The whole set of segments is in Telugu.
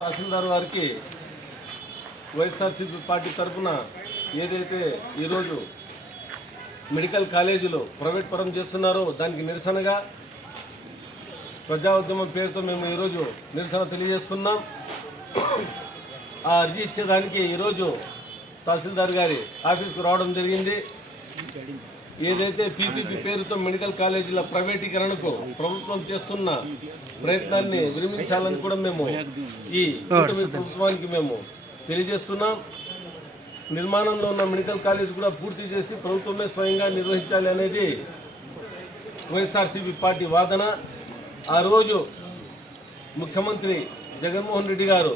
తహసీల్దార్ వారికి వైఎస్ఆర్సీపీ పార్టీ తరఫున ఏదైతే ఈరోజు మెడికల్ కాలేజీలో ప్రైవేట్ పరం చేస్తున్నారో దానికి నిరసనగా ప్రజా ఉద్యమం పేరుతో మేము ఈరోజు నిరసన తెలియజేస్తున్నాం. అర్జీ ఇచ్చేదానికి ఈరోజు తహసీల్దార్ గారి ఆఫీస్కు రావడం జరిగింది. ఏదైతే పీపీపీ పేరుతో మెడికల్ కాలేజీల ప్రైవేటీకరణకు ప్రభుత్వం చేస్తున్న ప్రయత్నాన్ని విరమించాలని కూడా మేము ఈ కూటమి ప్రభుత్వానికి మేము తెలియజేస్తున్నాం. నిర్మాణంలో ఉన్న మెడికల్ కాలేజ్ కూడా పూర్తి చేసి ప్రభుత్వమే స్వయంగా నిర్వహించాలి అనేది వైఎస్ఆర్సీపీ పార్టీ వాదన. ఆ రోజు ముఖ్యమంత్రి జగన్మోహన్ రెడ్డి గారు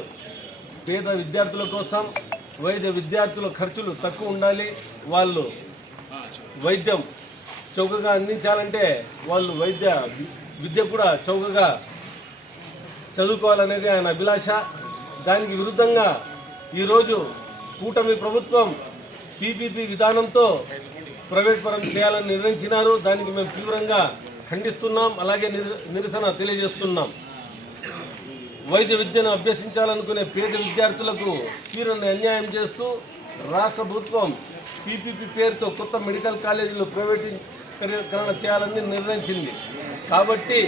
పేద విద్యార్థుల కోసం వైద్య విద్యార్థుల ఖర్చులు తక్కువ ఉండాలి. వాళ్ళు వైద్యం చౌకగా అందించాలంటే వాళ్ళు వైద్య విద్య కూడా చౌకగా చదువుకోవాలనేది ఆయన అభిలాష. దానికి విరుద్ధంగా ఈరోజు కూటమి ప్రభుత్వం పీపీపీ విధానంతో ప్రైవేట్ పరం చేయాలని నిర్ణయించినారు. దానికి మేము తీవ్రంగా ఖండిస్తున్నాం. అలాగే నిర- నిరసన తెలియజేస్తున్నాం. వైద్య విద్యను అభ్యసించాలనుకునే పేద విద్యార్థులకు తీరని అన్యాయం చేస్తూ రాష్ట్ర ప్రభుత్వం పీపీపీ పేరుతో కొత్త మెడికల్ కాలేజీలు ప్రైవేటీకరణ చేయాలని నిర్ణయించింది. కాబట్టి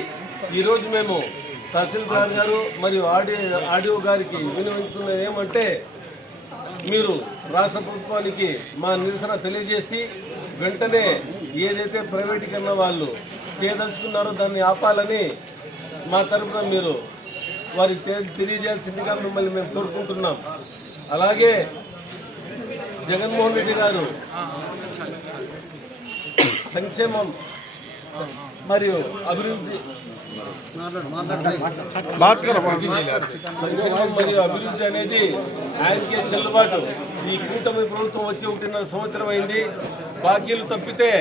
ఈరోజు మేము తహసీల్దార్ గారు మరియు ఆడియో ఆడియో గారికి వినియోగించుకున్నది ఏమంటే మీరు రాష్ట్ర ప్రభుత్వానికి మా నిరసన తెలియజేసి వెంటనే ఏదైతే ప్రైవేటీకరణ వాళ్ళు చేయదలుచుకున్నారో దాన్ని ఆపాలని మా తరపున మీరు వారికి తెలియజేయాల్సిందిగా మిమ్మల్ని మేము కోరుకుంటున్నాం. అలాగే జగన్మోహన్ రెడ్డి గారు సంక్షేమం మరియు అభివృద్ధి సంక్షేమం మరియు అభివృద్ధి అనేది ఆయనకే చెల్లుబాటు. ఈ కూటమి ప్రభుత్వం వచ్చి ఒకటిన్నర సంవత్సరం అయింది. బాకీలు తప్పితే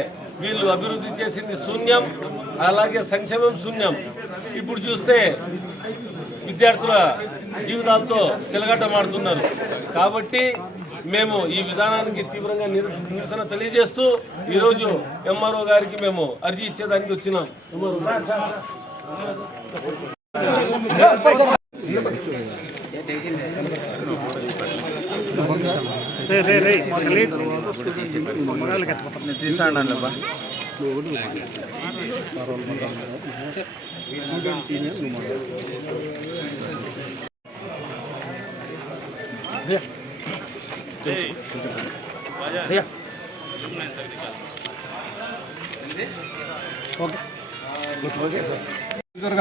వీళ్ళు అభివృద్ధి చేసింది శూన్యం అలాగే సంక్షేమం శూన్యం. ఇప్పుడు చూస్తే విద్యార్థుల జీవితాలతో చెలగాటమాడుతున్నారు. కాబట్టి మేము ఈ విధానానికి తీవ్రంగా నిర- నిరసన తెలియజేస్తూ ఈరోజు ఎంఆర్ఓ గారికి మేము అర్జీ ఇచ్చేదానికి వచ్చినాం.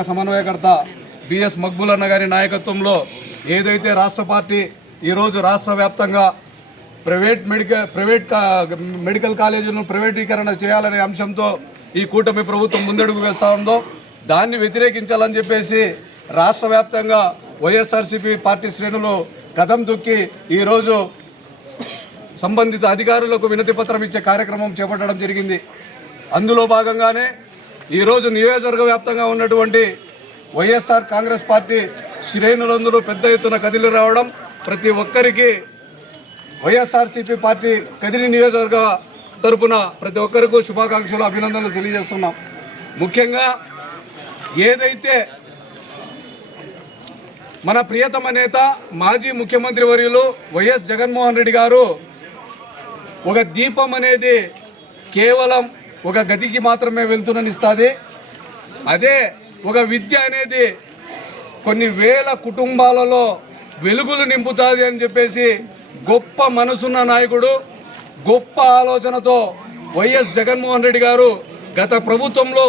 సమన్వయకర్త బిఎస్ మక్బుల్ అన్న గారి నాయకత్వంలో ఏదైతే రాష్ట్ర పార్టీ ఈరోజు రాష్ట్ర వ్యాప్తంగా ప్రైవేట్ మెడికల్ ప్రైవేట్ కా- మెడికల్ కాలేజీలను ప్రైవేటీకరణ చేయాలనే అంశంతో ఈ కూటమి ప్రభుత్వం ముందడుగు వేస్తూ ఉందో దాన్ని వ్యతిరేకించాలని చెప్పేసి రాష్ట్ర వ్యాప్తంగా వైఎస్ఆర్సీపీ పార్టీ శ్రేణులు కథం తొక్కి ఈరోజు సంబంధిత అధికారులకు వినతి పత్రం ఇచ్చే కార్యక్రమం చేపట్టడం జరిగింది. అందులో భాగంగానే ఈరోజు నియోజకవర్గ వ్యాప్తంగా ఉన్నటువంటి వైఎస్ఆర్ కాంగ్రెస్ పార్టీ శ్రేణులందరూ పెద్ద ఎత్తున కదిలి రావడం ప్రతి ఒక్కరికి వైఎస్ఆర్సీపీ పార్టీ కదిరి నియోజకవర్గ తరపున ప్రతి ఒక్కరికూ శుభాకాంక్షలు అభినందనలు తెలియజేస్తున్నాం. ముఖ్యంగా ఏదైతే మన ప్రియతమ నేత మాజీ ముఖ్యమంత్రి వర్యులు వైఎస్ జగన్మోహన్ రెడ్డి గారు ఒక దీపం అనేది కేవలం ఒక గదికి మాత్రమే వెళ్తున్ననిస్తుంది అదే ఒక విద్య అనేది కొన్ని వేల కుటుంబాలలో వెలుగులు నింపుతుంది అని చెప్పేసి గొప్ప మనసున్న నాయకుడు గొప్ప ఆలోచనతో వైఎస్ జగన్మోహన్ రెడ్డి గారు గత ప్రభుత్వంలో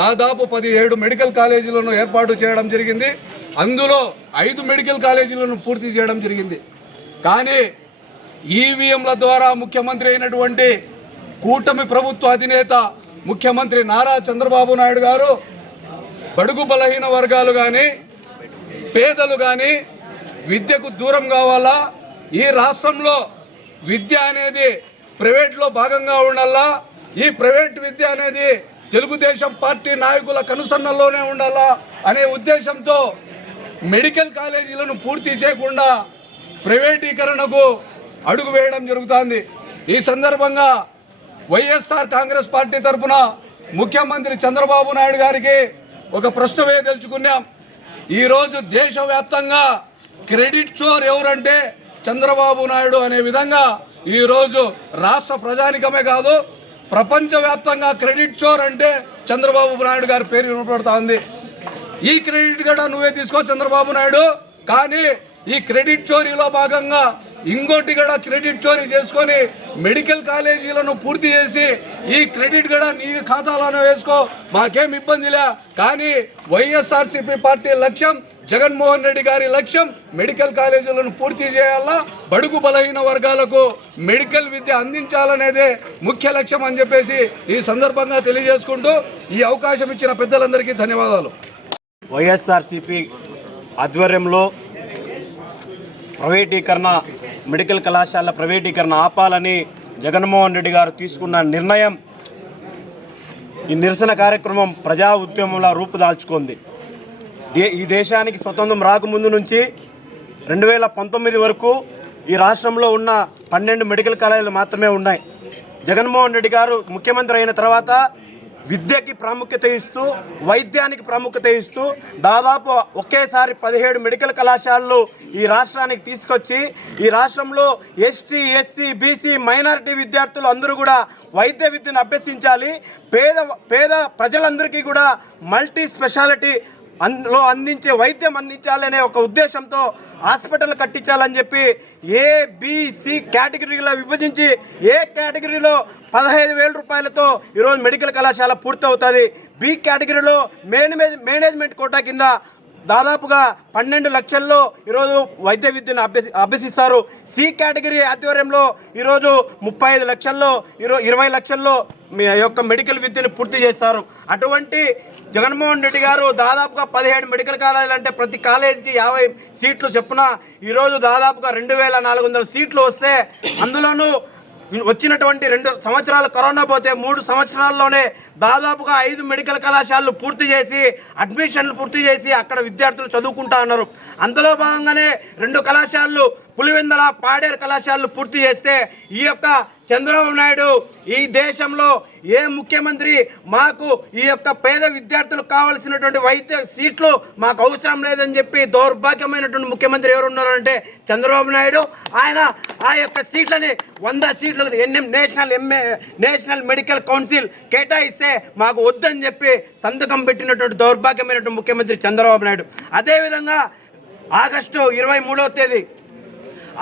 దాదాపు పదిహేడు మెడికల్ కాలేజీలను ఏర్పాటు చేయడం జరిగింది. అందులో ఐదు మెడికల్ కాలేజీలను పూర్తి చేయడం జరిగింది. కానీ ఈవీఎంల ద్వారా ముఖ్యమంత్రి అయినటువంటి కూటమి ప్రభుత్వ అధినేత ముఖ్యమంత్రి నారా చంద్రబాబు నాయుడు గారు బడుగు బలహీన వర్గాలు కానీ పేదలు కానీ విద్యకు దూరం కావాలా? ఈ రాష్ట్రంలో విద్య అనేది ప్రైవేట్లో భాగంగా ఉండాలా? ఈ ప్రైవేట్ విద్య అనేది తెలుగుదేశం పార్టీ నాయకుల కనుసన్నల్లోనే ఉండాలా? అనే ఉద్దేశంతో మెడికల్ కాలేజీలను పూర్తి చేయకుండా ప్రైవేటీకరణకు అడుగు వేయడం జరుగుతోంది. ఈ సందర్భంగా వైఎస్ఆర్ కాంగ్రెస్ పార్టీ తరఫున ముఖ్యమంత్రి చంద్రబాబు నాయుడు గారికి ఒక ప్రశ్న వేయదలుచుకున్నాం. ఈరోజు దేశవ్యాప్తంగా క్రెడిట్ చోర్ ఎవరంటే చంద్రబాబు నాయుడు అనే విధంగా ఈరోజు రాష్ట్ర ప్రజానికమే కాదు ప్రపంచవ్యాప్తంగా క్రెడిట్ చోర్ అంటే చంద్రబాబు నాయుడు గారి పేరు వినపడుతూ ఉంది. ఈ క్రెడిట్ కూడా నువ్వే తీసుకో చంద్రబాబు నాయుడు కానీ ఈ క్రెడిట్ చోరీలో భాగంగా ఇంకోటి కూడా క్రెడిట్ చోరీ చేసుకొని మెడికల్ కాలేజీలను పూర్తి చేసి ఈ క్రెడిట్ కూడా నీ ఖాతాలోనే వేసుకో మాకేం ఇబ్బంది లే. కానీ వైఎస్ఆర్సీపీ పార్టీ లక్ష్యం జగన్మోహన్ రెడ్డి గారి లక్ష్యం మెడికల్ కాలేజీలను పూర్తి చేయాలా? బడుగు బలహీన వర్గాలకు మెడికల్ విద్య అందించాలనేదే ముఖ్య లక్ష్యం అని చెప్పేసి ఈ సందర్భంగా తెలియజేసుకుంటూ ఈ అవకాశం ఇచ్చిన పెద్దలందరికీ ధన్యవాదాలు. వైఎస్ఆర్సిపి ఆధ్వర్యంలో ప్రైవేటీకరణ మెడికల్ కళాశాల ప్రైవేటీకరణ ఆపాలని జగన్మోహన్ రెడ్డి గారు తీసుకున్న నిర్ణయం ఈ నిరసన కార్యక్రమం ప్రజా ఉద్యమంలా రూపుదాల్చుకుంది. దే ఈ దేశానికి స్వతంత్రం రాకముందు నుంచి రెండు వేల పంతొమ్మిది వరకు ఈ రాష్ట్రంలో ఉన్న పన్నెండు మెడికల్ కాలేజీలు మాత్రమే ఉన్నాయి. జగన్మోహన్ రెడ్డి గారు ముఖ్యమంత్రి అయిన తర్వాత విద్యకి ప్రాముఖ్యత ఇస్తూ వైద్యానికి ప్రాముఖ్యత ఇస్తూ దాదాపు ఒకేసారి పదిహేడు మెడికల్ కళాశాలలు ఈ రాష్ట్రానికి తీసుకొచ్చి ఈ రాష్ట్రంలో ఎస్టీ ఎస్సీ బీసీ మైనారిటీ విద్యార్థులు అందరూ కూడా వైద్య విద్యను అభ్యసించాలి. పేద పేద ప్రజలందరికీ కూడా మల్టీ స్పెషాలిటీ అందులో అందించే వైద్యం అందించాలనే ఒక ఉద్దేశంతో హాస్పిటల్ కట్టించాలని చెప్పి ఏబిసి కేటగిరీలో విభజించి ఏ కేటగిరీలో పదహైదు వేల రూపాయలతో ఈరోజు మెడికల్ కళాశాల పూర్తవుతుంది. బి కేటగిరీలో మేనేజ్ మేనేజ్మెంట్ కోటా కింద దాదాపుగా పన్నెండు లక్షల్లో ఈరోజు వైద్య విద్యను అభ్యసి అభ్యసిస్తారు. సి కేటగిరీ ఆధ్వర్యంలో ఈరోజు ముప్పై ఐదు లక్షల్లో ఇరవై ఇరవై లక్షల్లో మీ యొక్క మెడికల్ విద్యను పూర్తి చేస్తారు. అటువంటి జగన్మోహన్ రెడ్డి గారు దాదాపుగా పదిహేడు మెడికల్ కాలేజీలు అంటే ప్రతి కాలేజీకి యాభై సీట్లు చెప్పున ఈరోజు దాదాపుగా రెండు వేల నాలుగు వందల సీట్లు వస్తే అందులోనూ వచ్చినటువంటి రెండు సంవత్సరాలు కరోనా పోతే మూడు సంవత్సరాల్లోనే దాదాపుగా ఐదు మెడికల్ కళాశాలలు పూర్తి చేసి అడ్మిషన్లు పూర్తి చేసి అక్కడ విద్యార్థులు చదువుకుంటా ఉన్నారు. అందులో భాగంగానే రెండు కళాశాలలు పులివెందల పాడేరు కళాశాలలు పూర్తి చేస్తే ఈ యొక్క చంద్రబాబు నాయుడు ఈ దేశంలో ఏ ముఖ్యమంత్రి మాకు ఈ యొక్క పేద విద్యార్థులకు కావాల్సినటువంటి వైద్య సీట్లు మాకు అవసరం లేదని చెప్పి దౌర్భాగ్యమైనటువంటి ముఖ్యమంత్రి ఎవరు ఉన్నారంటే చంద్రబాబు నాయుడు. ఆయన ఆ యొక్క సీట్లని వంద సీట్లు NM national MA national medical council కేటాయిస్తే మాకు వద్దని చెప్పి సంతకం పెట్టినటువంటి దౌర్భాగ్యమైనటువంటి ముఖ్యమంత్రి చంద్రబాబు నాయుడు. అదేవిధంగా ఆగస్టు ఇరవై మూడవ తేదీ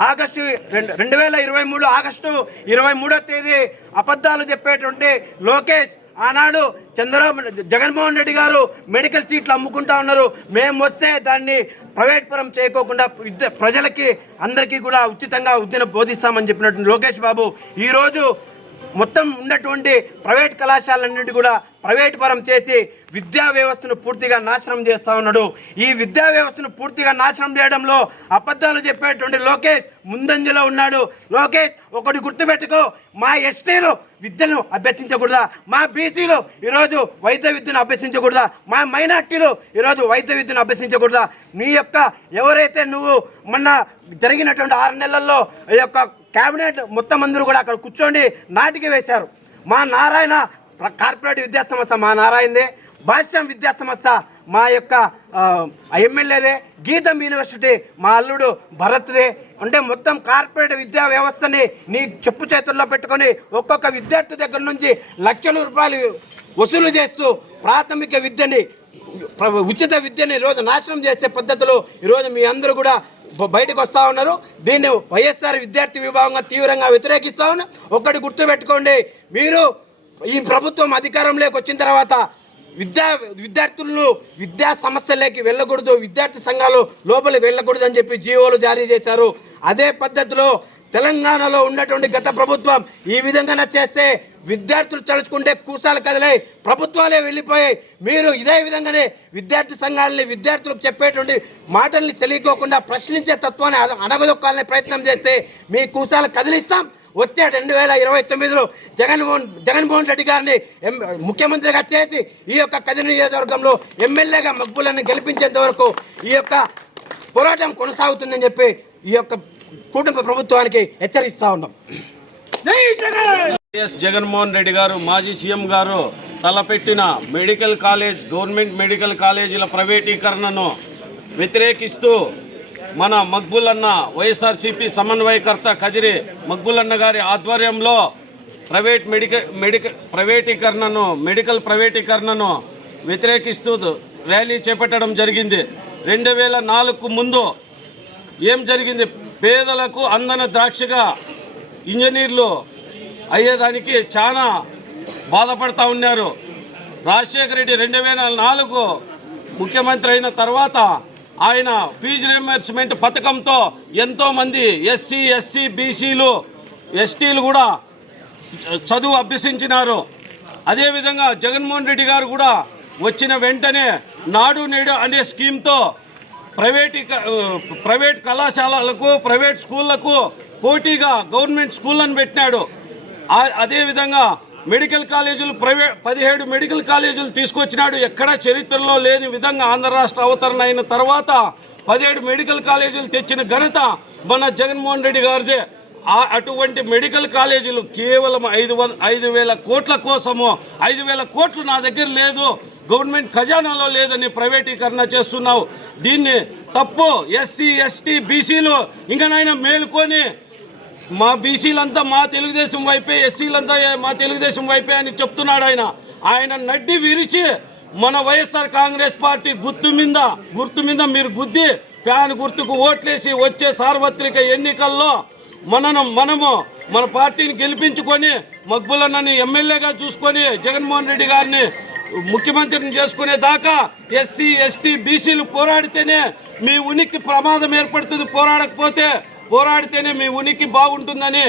ఆగస్టు రెండు రెండు వేల ఇరవై మూడు ఆగస్టు ఇరవై మూడో తేదీ అబద్ధాలు చెప్పేటువంటి లోకేష్ ఆనాడు చంద్రబాబు జగన్మోహన్ రెడ్డి గారు మెడికల్ సీట్లు అమ్ముకుంటా ఉన్నారు. మేము వస్తే దాన్ని ప్రైవేట్ పరం చేయకోకుండా ప్రజలకి అందరికీ కూడా ఉచితంగా విద్యను బోధిస్తామని చెప్పినటువంటి లోకేష్ బాబు ఈరోజు మొత్తం ఉన్నటువంటి ప్రైవేట్ కళాశాలన్నింటి కూడా ప్రైవేట్ పరం చేసి విద్యా వ్యవస్థను పూర్తిగా నాశనం చేస్తూ ఉన్నాడు. ఈ విద్యా వ్యవస్థను పూర్తిగా నాశనం చేయడంలో అబద్ధాలు చెప్పేటువంటి లోకేష్ ముందంజలో ఉన్నాడు. లోకేష్ ఒకటి గుర్తుపెట్టుకో మా ఎస్టీలు విద్యను అభ్యసించకూడదా? మా బీసీలు ఈరోజు వైద్య విద్యను అభ్యసించకూడదా? మా మైనార్టీలు ఈరోజు వైద్య విద్యను అభ్యసించకూడదా? నీ యొక్క ఎవరైతే నువ్వు మొన్న జరిగినటువంటి ఆరు నెలల్లో ఈ యొక్క కేబినెట్ మొత్తం అందరూ కూడా అక్కడ కూర్చోండి నాటికి వేశారు. మా నారాయణ కార్పొరేట్ విద్యా సంస్థ మా నారాయణదే భాష్యం విద్యా సంస్థ మా యొక్క ఎమ్మెల్యేదే గీతం యూనివర్సిటీ మా అల్లుడు భరత్దే. అంటే మొత్తం కార్పొరేట్ విద్యా వ్యవస్థని నీ చెప్పు చేతుల్లో పెట్టుకొని ఒక్కొక్క విద్యార్థి దగ్గర నుంచి లక్షల రూపాయలు వసూలు చేస్తూ ప్రాథమిక విద్యని ఉచిత విద్యని ఈరోజు నాశనం చేసే పద్ధతిలో ఈరోజు మీ అందరూ కూడా బయటకు వస్తూ ఉన్నారు. దీన్ని వైఎస్ఆర్ విద్యార్థి విభాగంగా తీవ్రంగా వ్యతిరేకిస్తా ఉన్నారు ఒక్కటి గుర్తుపెట్టుకోండి. మీరు ఈ ప్రభుత్వం అధికారంలోకి వచ్చిన తర్వాత విద్యా విద్యార్థులను విద్యా సమస్యలకి వెళ్ళకూడదు విద్యార్థి సంఘాలు లోపలికి వెళ్ళకూడదు అని చెప్పి జీవోలు జారీ చేశారు. అదే పద్ధతిలో తెలంగాణలో ఉన్నటువంటి గత ప్రభుత్వం ఈ విధంగా చేస్తే విద్యార్థులు తలుచుకుంటే కూసాలు కదిలే ప్రభుత్వాలే వెళ్ళిపోయాయి. మీరు ఇదే విధంగానే విద్యార్థి సంఘాలని విద్యార్థులకు చెప్పేటువంటి మాటల్ని తెలియకోకుండా ప్రశ్నించే తత్వాన్ని అన- అనగదొక్కాలనే ప్రయత్నం చేస్తే మీ కూసాలు కదిలిస్తాం. వచ్చే రెండు వేల ఇరవై తొమ్మిదిలో జగన్మోహన్ జగన్మోహన్ రెడ్డి గారిని ఎం- ముఖ్యమంత్రిగా చేసి ఈ యొక్క కదిరి నియోజకవర్గంలో ఎమ్మెల్యేగా మగ్గులను గెలిపించేంత వరకు ఈ యొక్క పోరాటం కొనసాగుతుందని చెప్పి ఈ యొక్క కుటుంబ ప్రభుత్వానికి హెచ్చరిస్తా ఉన్నాం. వైఎస్ జగన్మోహన్ రెడ్డి గారు మాజీ సీఎం గారు తలపెట్టిన మెడికల్ కాలేజ్ గవర్నమెంట్ మెడికల్ కాలేజీల ప్రైవేటీకరణను వ్యతిరేకిస్తూ మన మక్బులన్న వైఎస్ఆర్సీపీ సమన్వయకర్త కదిరి మక్బులన్న గారి ఆధ్వర్యంలో ప్రైవేట్ మెడికల్ మెడికల్ ప్రైవేటీకరణను మెడికల్ ప్రైవేటీకరణను వ్యతిరేకిస్తూ ర్యాలీ చేపట్టడం జరిగింది. రెండు వేల నాలుగుకు ముందు ఏం జరిగింది? పేదలకు అందన ద్రాక్షగా ఇంజనీర్లు అయ్యేదానికి చాలా బాధపడతా ఉన్నారు. రాజశేఖర రెడ్డి రెండు వేల నాలుగు ముఖ్యమంత్రి అయిన తర్వాత ఆయన ఫీజు రియంబర్స్మెంట్ పథకంతో ఎంతోమంది ఎస్సీ ఎస్సీ బీసీలు ఎస్టీలు కూడా చదువు అభ్యసించినారు. అదేవిధంగా జగన్మోహన్ రెడ్డి గారు కూడా వచ్చిన వెంటనే నాడు నేడు అనే స్కీమ్తో ప్రైవేటీ ప్రైవేట్ కళాశాలలకు ప్రైవేట్ స్కూళ్ళకు పోటీగా గవర్నమెంట్ స్కూళ్ళను పెట్టినాడు. అదేవిధంగా మెడికల్ కాలేజీలు ప్రైవేట్ పదిహేడు మెడికల్ కాలేజీలు తీసుకొచ్చినాడు. ఎక్కడా చరిత్రలో లేని విధంగా ఆంధ్ర రాష్ట్ర అవతరణ అయిన తర్వాత పదిహేడు మెడికల్ కాలేజీలు తెచ్చిన ఘనత మన జగన్మోహన్ రెడ్డి గారిదే. ఆ అటువంటి మెడికల్ కాలేజీలు కేవలం ఐదు వంద ఐదు వేల కోట్ల కోసము ఐదు వేల కోట్లు నా దగ్గర లేదు గవర్నమెంట్ ఖజానాలో లేదని ప్రైవేటీకరణ చేస్తున్నావు. దీన్ని తప్పు ఎస్సీ ఎస్టీ బీసీలు ఇంకా నాయన మేలుకొని మా బీసీలంతా మా తెలుగుదేశం వైపే ఎస్సీలంతా మా తెలుగుదేశం వైపే అని చెప్తున్నాడు ఆయన. ఆయన నడ్డి విరిచి మన వైఎస్ఆర్ కాంగ్రెస్ పార్టీ గుర్తు మీద గుర్తు మీద మీరు గుద్ది ఫ్యాన్ గుర్తుకు ఓట్లేసి వచ్చే సార్వత్రిక ఎన్నికల్లో మనను మనము మన పార్టీని గెలిపించుకొని మక్బులన్నని ఎమ్మెల్యేగా చూసుకొని జగన్మోహన్ రెడ్డి గారిని ముఖ్యమంత్రిని చేసుకునే దాకా ఎస్సీ ఎస్టీ బీసీలు పోరాడితేనే మీ ఉనికి ప్రమాదం ఏర్పడుతుంది. పోరాడకపోతే పోరాడితేనే మీ ఉనికి బాగుంటుందని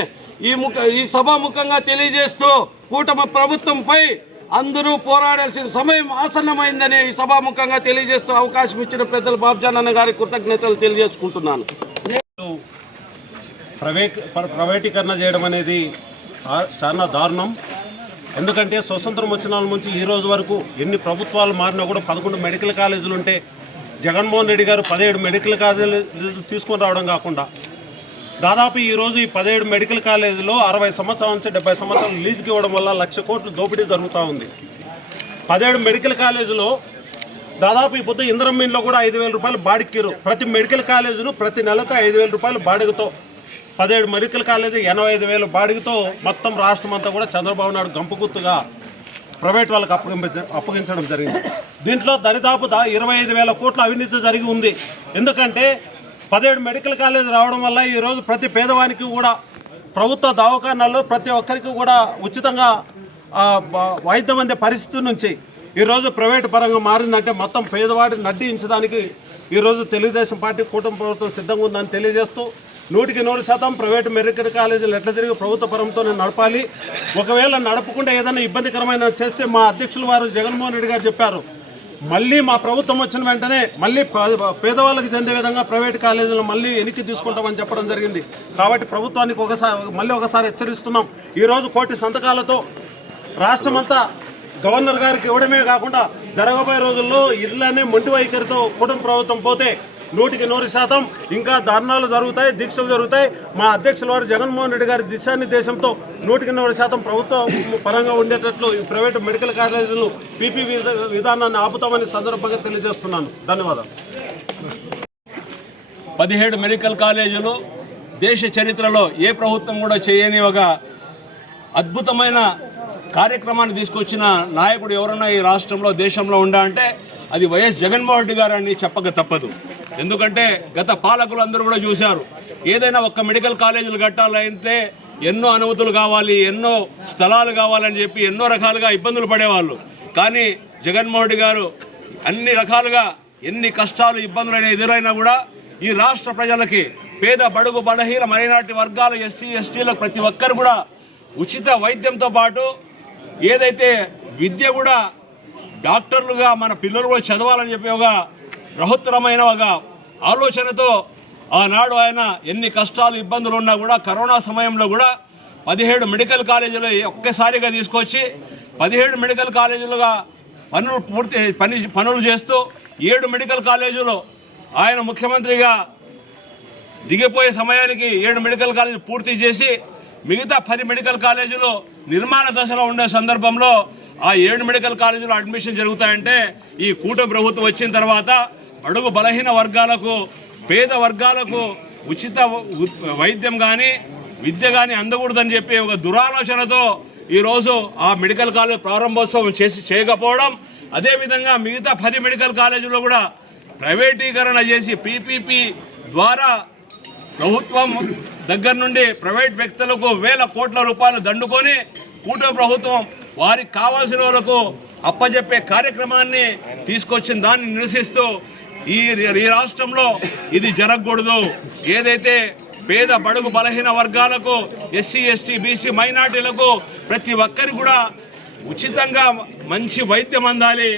ఈ ముఖ ఈ సభాముఖంగా తెలియజేస్తూ కూటమి ప్రభుత్వంపై అందరూ పోరాడాల్సిన సమయం ఆసన్నమైందని ఈ సభాముఖంగా తెలియజేస్తూ అవకాశం ఇచ్చిన పెద్దలు బాబ్జాన్ అన్న గారి కృతజ్ఞతలు తెలియజేసుకుంటున్నాను. ప్రైవేట్ ప్రైవేటీకరణ చేయడం అనేది చాలా దారుణం. ఎందుకంటే స్వతంత్రం వచ్చిన నుంచి ఈ రోజు వరకు ఎన్ని ప్రభుత్వాలు మారినా కూడా పదకొండు మెడికల్ కాలేజీలు ఉంటే జగన్మోహన్ రెడ్డి గారు పదిహేడు మెడికల్ కాలేజీలు తీసుకొని రావడం కాకుండా దాదాపు ఈరోజు ఈ పదిహేడు మెడికల్ కాలేజీలో అరవై సంవత్సరాల నుంచి డెబ్బై సంవత్సరాలు లీజుకి ఇవ్వడం వల్ల లక్ష కోట్లు దోపిడీ జరుగుతూ ఉంది. పదిహేడు మెడికల్ కాలేజీలో దాదాపు ఈ పొద్దు ఇంద్రమీన్లో కూడా ఐదు వేల రూపాయలు బాడికిరు ప్రతి మెడికల్ కాలేజీను ప్రతి నెలకు ఐదు వేల రూపాయలు బాడిగతో. పదిహేడు మెడికల్ కాలేజీ ఎనభై ఐదు వేలు బాడిగతో మొత్తం రాష్ట్రం అంతా కూడా చంద్రబాబు నాయుడు గంపుగుర్తుగా ప్రైవేట్ వాళ్ళకి అప్పగించ అప్పగించడం జరిగింది. దీంట్లో దరిదాపు ఇరవై ఐదు వేల కోట్ల అవినీతి జరిగి ఉంది. ఎందుకంటే పదిహేడు మెడికల్ కాలేజ్ రావడం వల్ల ఈరోజు ప్రతి పేదవానికి కూడా ప్రభుత్వ దవాఖానాల్లో ప్రతి ఒక్కరికి కూడా ఉచితంగా వైద్యం అందే పరిస్థితి నుంచి ఈరోజు ప్రైవేట్ పరంగా మారిందంటే మొత్తం పేదవాడిని నడ్డించడానికి ఈరోజు తెలుగుదేశం పార్టీ కూటమి ప్రభుత్వం సిద్ధంగా ఉందని తెలియజేస్తూ నూటికి నూరు శాతం ప్రైవేట్ మెడికల్ కాలేజీలు ఎట్లా తిరిగి ప్రభుత్వ పరంతో నడపాలి. ఒకవేళ నడపకుండా ఏదైనా ఇబ్బందికరమైన చేస్తే మా అధ్యక్షులు వారు జగన్మోహన్ రెడ్డి గారు చెప్పారు. మళ్ళీ మా ప్రభుత్వం వచ్చిన వెంటనే మళ్ళీ పేదవాళ్ళకి చెందే విధంగా ప్రైవేట్ కాలేజీలు మళ్ళీ వెనక్కి తీసుకుంటామని చెప్పడం జరిగింది. కాబట్టి ప్రభుత్వానికి ఒకసారి మళ్ళీ ఒకసారి హెచ్చరిస్తున్నాం. ఈరోజు కోటి సంతకాలతో రాష్ట్రమంతా గవర్నర్ గారికి ఇవ్వడమే కాకుండా జరగబోయే రోజుల్లో ఇళ్ళనే మొంటి వైఖరితో కుటుంబ ప్రభుత్వం పోతే నూటికి నూరు శాతం ఇంకా ధర్నాలు జరుగుతాయి దీక్షలు జరుగుతాయి. మా అధ్యక్షుల వారు జగన్మోహన్ రెడ్డి గారి దిశానిర్దేశంతో నూటికి నూరు శాతం ప్రభుత్వం పరంగా ఉండేటట్లు ఈ ప్రైవేట్ మెడికల్ కాలేజీలు పీపీ విధానాన్ని ఆపుతామని సందర్భంగా తెలియజేస్తున్నాను. ధన్యవాదాలు. పదిహేడు మెడికల్ కాలేజీలు దేశ చరిత్రలో ఏ ప్రభుత్వం కూడా చేయని ఒక అద్భుతమైన కార్యక్రమాన్ని తీసుకొచ్చిన నాయకుడు ఎవరన్నా ఈ రాష్ట్రంలో దేశంలో ఉండా అంటే అది వైఎస్ జగన్మోహన్ రెడ్డి గారు అని చెప్పక తప్పదు. ఎందుకంటే గత పాలకులు అందరూ కూడా చూశారు. ఏదైనా ఒక్క మెడికల్ కాలేజీలు కట్టాలంటే ఎన్నో అనుమతులు కావాలి ఎన్నో స్థలాలు కావాలని చెప్పి ఎన్నో రకాలుగా ఇబ్బందులు పడేవాళ్ళు. కానీ జగన్మోహన్ రెడ్డి గారు అన్ని రకాలుగా ఎన్ని కష్టాలు ఇబ్బందులు ఎదురైనా కూడా ఈ రాష్ట్ర ప్రజలకి పేద బడుగు బలహీన మైనార్టీ వర్గాలు ఎస్సీ ఎస్టీలకు ప్రతి ఒక్కరు కూడా ఉచిత వైద్యంతో పాటు ఏదైతే విద్య కూడా డాక్టర్లుగా మన పిల్లలు కూడా చదవాలని చెప్పి ఒక బృహత్తరమైన ఒక ఆలోచనతో ఆనాడు ఆయన ఎన్ని కష్టాలు ఇబ్బందులు ఉన్నా కూడా కరోనా సమయంలో కూడా పదిహేడు మెడికల్ కాలేజీలు ఒక్కసారిగా తీసుకొచ్చి పదిహేడు మెడికల్ కాలేజీలుగా పనులు పూర్తి పని పనులు చేస్తూ ఏడు మెడికల్ కాలేజీలు ఆయన ముఖ్యమంత్రిగా దిగిపోయే సమయానికి ఏడు మెడికల్ కాలేజీ పూర్తి చేసి మిగతా పది మెడికల్ కాలేజీలు నిర్మాణ దశలో ఉండే సందర్భంలో ఆ ఏడు మెడికల్ కాలేజీలో అడ్మిషన్ జరుగుతాయంటే ఈ కూటమి ప్రభుత్వం వచ్చిన తర్వాత అడుగు బలహీన వర్గాలకు పేద వర్గాలకు ఉచిత వైద్యం కానీ విద్య కానీ అందకూడదని చెప్పి ఒక దురాలోచనతో ఈరోజు ఆ మెడికల్ కాలేజ్ ప్రారంభోత్సవం చేసి చేయకపోవడం అదేవిధంగా మిగతా పది మెడికల్ కాలేజీలో కూడా ప్రైవేటీకరణ చేసి పీపీపీ ద్వారా ప్రభుత్వం దగ్గర నుండి ప్రైవేట్ వ్యక్తులకు వేల కోట్ల రూపాయలు దండుకొని కూటమి ప్రభుత్వం వారికి కావాల్సిన వాళ్ళకు అప్పజెప్పే కార్యక్రమాన్ని తీసుకొచ్చిన దాన్ని నిరసిస్తూ ఈ ఈ రాష్ట్రంలో ఇది జరగకూడదు. ఏదైతే పేద బడుగు బలహీన వర్గాలకు ఎస్సీ ఎస్టీ బీసీ మైనార్టీలకు ప్రతి ఒక్కరికి కూడా ఉచితంగా మంచి వైద్యం అందాలి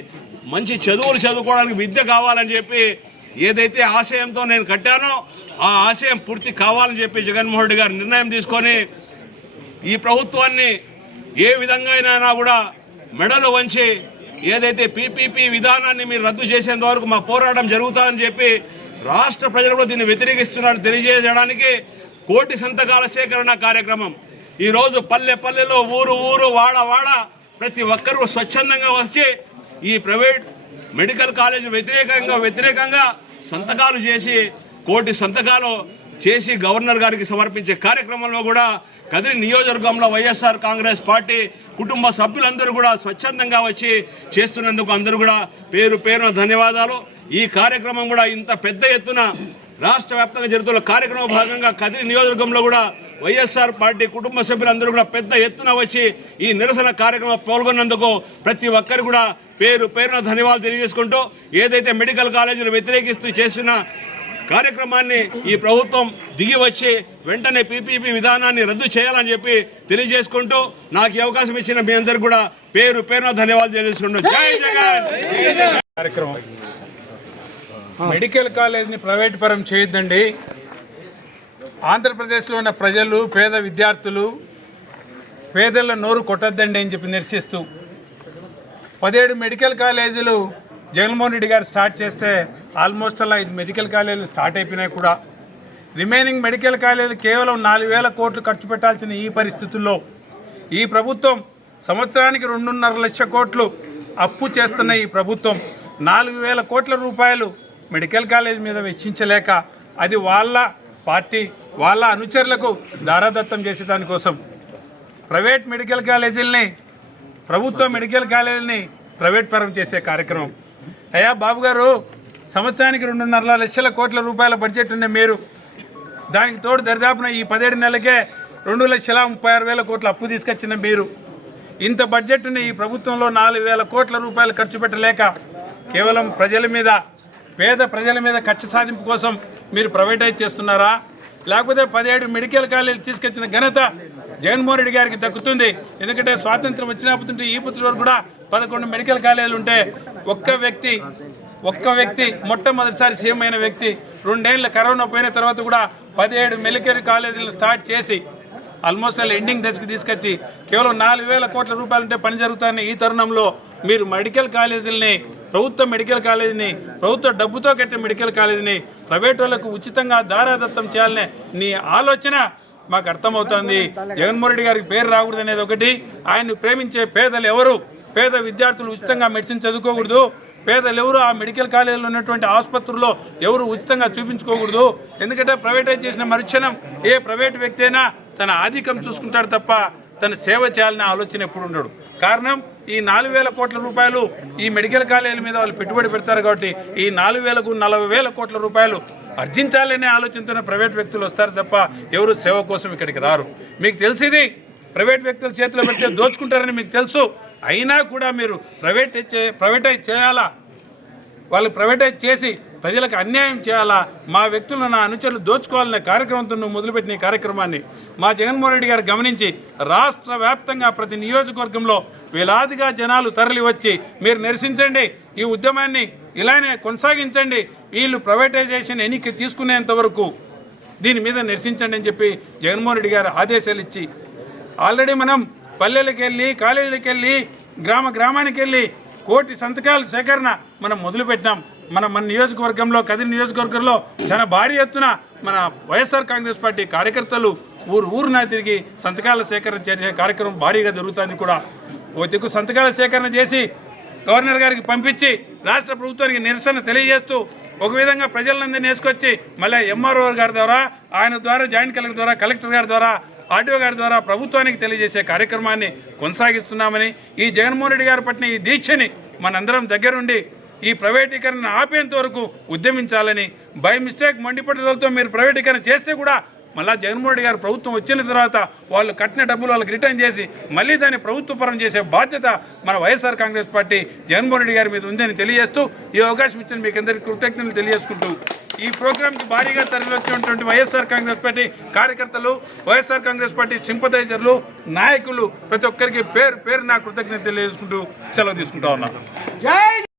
మంచి చదువులు చదువుకోవడానికి విద్య కావాలని చెప్పి ఏదైతే ఆశయంతో నేను కట్టానో ఆ ఆశయం పూర్తి కావాలని చెప్పి జగన్మోహన్ రెడ్డి గారు నిర్ణయం తీసుకొని ఈ ప్రభుత్వాన్ని ఏ విధంగా అయినా కూడా మెడలు వంచి ఏదైతే పీపీపీ విధానాన్ని మీరు రద్దు చేసేంత వరకు మా పోరాటం జరుగుతుందని చెప్పి రాష్ట్ర ప్రజలు కూడా దీన్ని వ్యతిరేకిస్తున్నారు తెలియజేయడానికి కోటి సంతకాల సేకరణ కార్యక్రమం. ఈరోజు పల్లె పల్లెలో ఊరు ఊరు వాడ వాడ ప్రతి ఒక్కరూ స్వచ్ఛందంగా వచ్చి ఈ ప్రైవేట్ మెడికల్ కాలేజ్ వ్యతిరేకంగా వ్యతిరేకంగా సంతకాలు చేసి కోటి సంతకాలు చేసి గవర్నర్ గారికి సమర్పించే కార్యక్రమంలో కూడా కదిరి నియోజకవర్గంలో వైఎస్ఆర్ కాంగ్రెస్ పార్టీ కుటుంబ సభ్యులందరూ కూడా స్వచ్ఛందంగా వచ్చి చేస్తున్నందుకు అందరూ కూడా పేరు పేరున ధన్యవాదాలు. ఈ కార్యక్రమం కూడా ఇంత పెద్ద ఎత్తున రాష్ట్ర వ్యాప్తంగా జరుగుతున్న కార్యక్రమం భాగంగా కదిరి నియోజకవర్గంలో కూడా వైఎస్ఆర్ పార్టీ కుటుంబ సభ్యులందరూ కూడా పెద్ద ఎత్తున వచ్చి ఈ నిరసన కార్యక్రమం పాల్గొన్నందుకు ప్రతి ఒక్కరు కూడా పేరు పేరున ధన్యవాదాలు తెలియజేసుకుంటూ ఏదైతే మెడికల్ కాలేజీలు వ్యతిరేకిస్తూ చేస్తున్న కార్యక్రమాన్ని ఈ ప్రభుత్వం దిగి వచ్చి వెంటనే పీపీపీ విధానాన్ని రద్దు చేయాలని చెప్పి తెలియజేసుకుంటూ నాకు ఈ అవకాశం ఇచ్చిన మీ అందరికి కూడా పేరు పేరున ధన్యవాదాలు తెలియజేసుకుంటూ జై జగన్! కార్యక్రమం. మెడికల్ కాలేజ్ని ప్రైవేట్ పరం చేయొద్దండి. ఆంధ్రప్రదేశ్లో ఉన్న ప్రజలు పేద విద్యార్థులు పేదల నోరు కొట్టొద్దండి అని చెప్పి నిరసిస్తూ పదిహేడు మెడికల్ కాలేజీలు జగన్మోహన్ రెడ్డి గారు స్టార్ట్ చేస్తే ఆల్మోస్ట్ అలా ఐదు మెడికల్ కాలేజీలు స్టార్ట్ అయిపోయినాయి కూడా. రిమైనింగ్ మెడికల్ కాలేజీలు కేవలం నాలుగు వేల కోట్లు ఖర్చు పెట్టాల్సిన ఈ పరిస్థితుల్లో ఈ ప్రభుత్వం సంవత్సరానికి రెండున్నర లక్ష కోట్లు అప్పు చేస్తున్న ఈ ప్రభుత్వం నాలుగు వేల కోట్ల రూపాయలు మెడికల్ కాలేజ్ మీద వెచ్చించలేక అది వాళ్ళ పార్టీ వాళ్ళ అనుచరులకు దారాదత్తం చేసే దానికోసం. ప్రైవేట్ మెడికల్ కాలేజీలని ప్రభుత్వ మెడికల్ కాలేజీని ప్రైవేట్ పరం చేసే కార్యక్రమం. అయ్యా బాబు గారు సంవత్సరానికి రెండున్నర లక్షల కోట్ల రూపాయల బడ్జెట్ ఉండే మీరు. దానికి తోడు దరిదాపున ఈ పదిహేడు నెలలకే రెండు లక్షల ముప్పై ఆరు వేల కోట్ల అప్పు తీసుకొచ్చిన మీరు. ఇంత బడ్జెట్ని ఈ ప్రభుత్వంలో నాలుగు వేల కోట్ల రూపాయలు ఖర్చు పెట్టలేక కేవలం ప్రజల మీద పేద ప్రజల మీద ఖర్చు సాధింపు కోసం మీరు ప్రైవేటైజ్ చేస్తున్నారా? లేకపోతే పదిహేడు మెడికల్ కాలేజీలు తీసుకొచ్చిన ఘనత జగన్మోహన్ రెడ్డి గారికి దక్కుతుంది. ఎందుకంటే స్వాతంత్రం వచ్చినప్పుడు ఈ పుత్రుడు కూడా పదకొండు మెడికల్ కాలేజీలు ఉంటే ఒక్క వ్యక్తి ఒక్క వ్యక్తి మొట్టమొదటిసారి సీఎం అయిన వ్యక్తి రెండేళ్ళ కరోనా పోయిన తర్వాత కూడా పదిహేడు మెడికల్ కాలేజీలు స్టార్ట్ చేసి ఆల్మోస్ట్ అలా ఎండింగ్ దశకి తీసుకొచ్చి కేవలం నాలుగు వేల కోట్ల రూపాయలుంటే పని జరుగుతాయని ఈ తరుణంలో మీరు మెడికల్ కాలేజీలని ప్రభుత్వ మెడికల్ కాలేజీని ప్రభుత్వ డబ్బుతో కట్టే మెడికల్ కాలేజీని ప్రైవేట్ వాళ్ళకు ఉచితంగా దారాదత్తం చేయాలనే నీ ఆలోచన మాకు అర్థమవుతోంది. జగన్మోహన్ రెడ్డి గారికి పేరు రాకూడదు అనేది ఒకటి. ఆయన్ని ప్రేమించే పేదలు ఎవరు? పేద విద్యార్థులు ఉచితంగా మెడిసిన్ చదువుకోకూడదు. పేదలు ఎవరు ఆ మెడికల్ కాలేజీలో ఉన్నటువంటి ఆసుపత్రుల్లో ఎవరు ఉచితంగా చూపించుకోకూడదు. ఎందుకంటే ప్రైవేటైజ్ చేసిన మరుక్షణం ఏ ప్రైవేట్ వ్యక్తి అయినా తన ఆధికం చూసుకుంటాడు తప్ప తన సేవ చేయాలనే ఆలోచన ఎప్పుడు ఉండడు. కారణం ఈ నాలుగు వేల కోట్ల రూపాయలు ఈ మెడికల్ కాలేజీల మీద వాళ్ళు పెట్టుబడి పెడతారు కాబట్టి ఈ నాలుగు వేలకు నలభై వేల కోట్ల రూపాయలు అర్జించాలనే ఆలోచనతోనే ప్రైవేట్ వ్యక్తులు వస్తారు తప్ప ఎవరు సేవ కోసం ఇక్కడికి రారు. మీకు తెలిసింది ప్రైవేట్ వ్యక్తుల చేతిలో పెడితే దోచుకుంటారని మీకు తెలుసు. అయినా కూడా మీరు ప్రైవేట్ చే ప్రైవేటైజ్ చేయాలా? వాళ్ళు ప్రైవేటైజ్ చేసి ప్రజలకు అన్యాయం చేయాలా? మా వ్యక్తులను నా అనుచరులు దోచుకోవాలనే కార్యక్రమంతో నువ్వు మొదలుపెట్టిన కార్యక్రమాన్ని మా జగన్మోహన్ రెడ్డి గారు గమనించి రాష్ట్ర వ్యాప్తంగా ప్రతి నియోజకవర్గంలో వేలాదిగా జనాలు తరలి వచ్చి మీరు నిరసించండి ఈ ఉద్యమాన్ని ఇలానే కొనసాగించండి వీళ్ళు ప్రైవేటైజేషన్ ఎన్నిక తీసుకునేంత వరకు దీని మీద నిరసించండి అని చెప్పి జగన్మోహన్ రెడ్డి గారు ఆదేశాలు ఇచ్చి ఆల్రెడీ మనం పల్లెలకు వెళ్ళి కాలేజీలకు వెళ్ళి గ్రామ గ్రామానికి వెళ్ళి కోటి సంతకాల సేకరణ మనం మొదలుపెట్టినాం మన మన నియోజకవర్గంలో కదిరి నియోజకవర్గంలో చాలా భారీ ఎత్తున మన వైఎస్ఆర్ కాంగ్రెస్ పార్టీ కార్యకర్తలు ఊరు ఊరున తిరిగి సంతకాల సేకరణ చేసే కార్యక్రమం భారీగా జరుగుతుంది కూడా. ఓ దిక్కు సంతకాల సేకరణ చేసి గవర్నర్ గారికి పంపించి రాష్ట్ర ప్రభుత్వానికి నిరసన తెలియజేస్తూ ఒక విధంగా ప్రజలందరినీ వేసుకొచ్చి మళ్ళీ ఎంఆర్ఓ గారి ద్వారా ఆయన ద్వారా జాయింట్ కలెక్టర్ ద్వారా కలెక్టర్ గారి ద్వారా ఆర్డీఓ గారి ద్వారా ప్రభుత్వానికి తెలియజేసే కార్యక్రమాన్ని కొనసాగిస్తున్నామని ఈ జగన్మోహన్ రెడ్డి గారి పట్టిన ఈ దీక్షని మనందరం దగ్గరుండి ఈ ప్రైవేటీకరణ ఆపేంత వరకు ఉద్యమించాలని బై మిస్టేక్ మండిపట్టుదలతో మీరు ప్రైవేటీకరణ చేస్తే కూడా మళ్ళా జగన్మోహన్ రెడ్డి గారు ప్రభుత్వం వచ్చిన తర్వాత వాళ్ళు కట్టిన డబ్బులు వాళ్ళకి రిటర్న్ చేసి మళ్ళీ దాన్ని ప్రభుత్వపరం చేసే బాధ్యత మన YSR Congress party Jaganmohan Reddy గారి మీద ఉందని తెలియజేస్తూ ఈ అవకాశం ఇచ్చిన మీకు అందరికీ కృతజ్ఞతలు తెలియజేసుకుంటూ ఈ ప్రోగ్రాంకి భారీగా తరలివచ్చినటువంటి వైఎస్ఆర్ కాంగ్రెస్ పార్టీ కార్యకర్తలు వైఎస్ఆర్ కాంగ్రెస్ పార్టీ సింపథైజర్లు నాయకులు ప్రతి ఒక్కరికి పేరు పేరు నా కృతజ్ఞత తెలియజేసుకుంటూ సెలవు తీసుకుంటా ఉన్నాను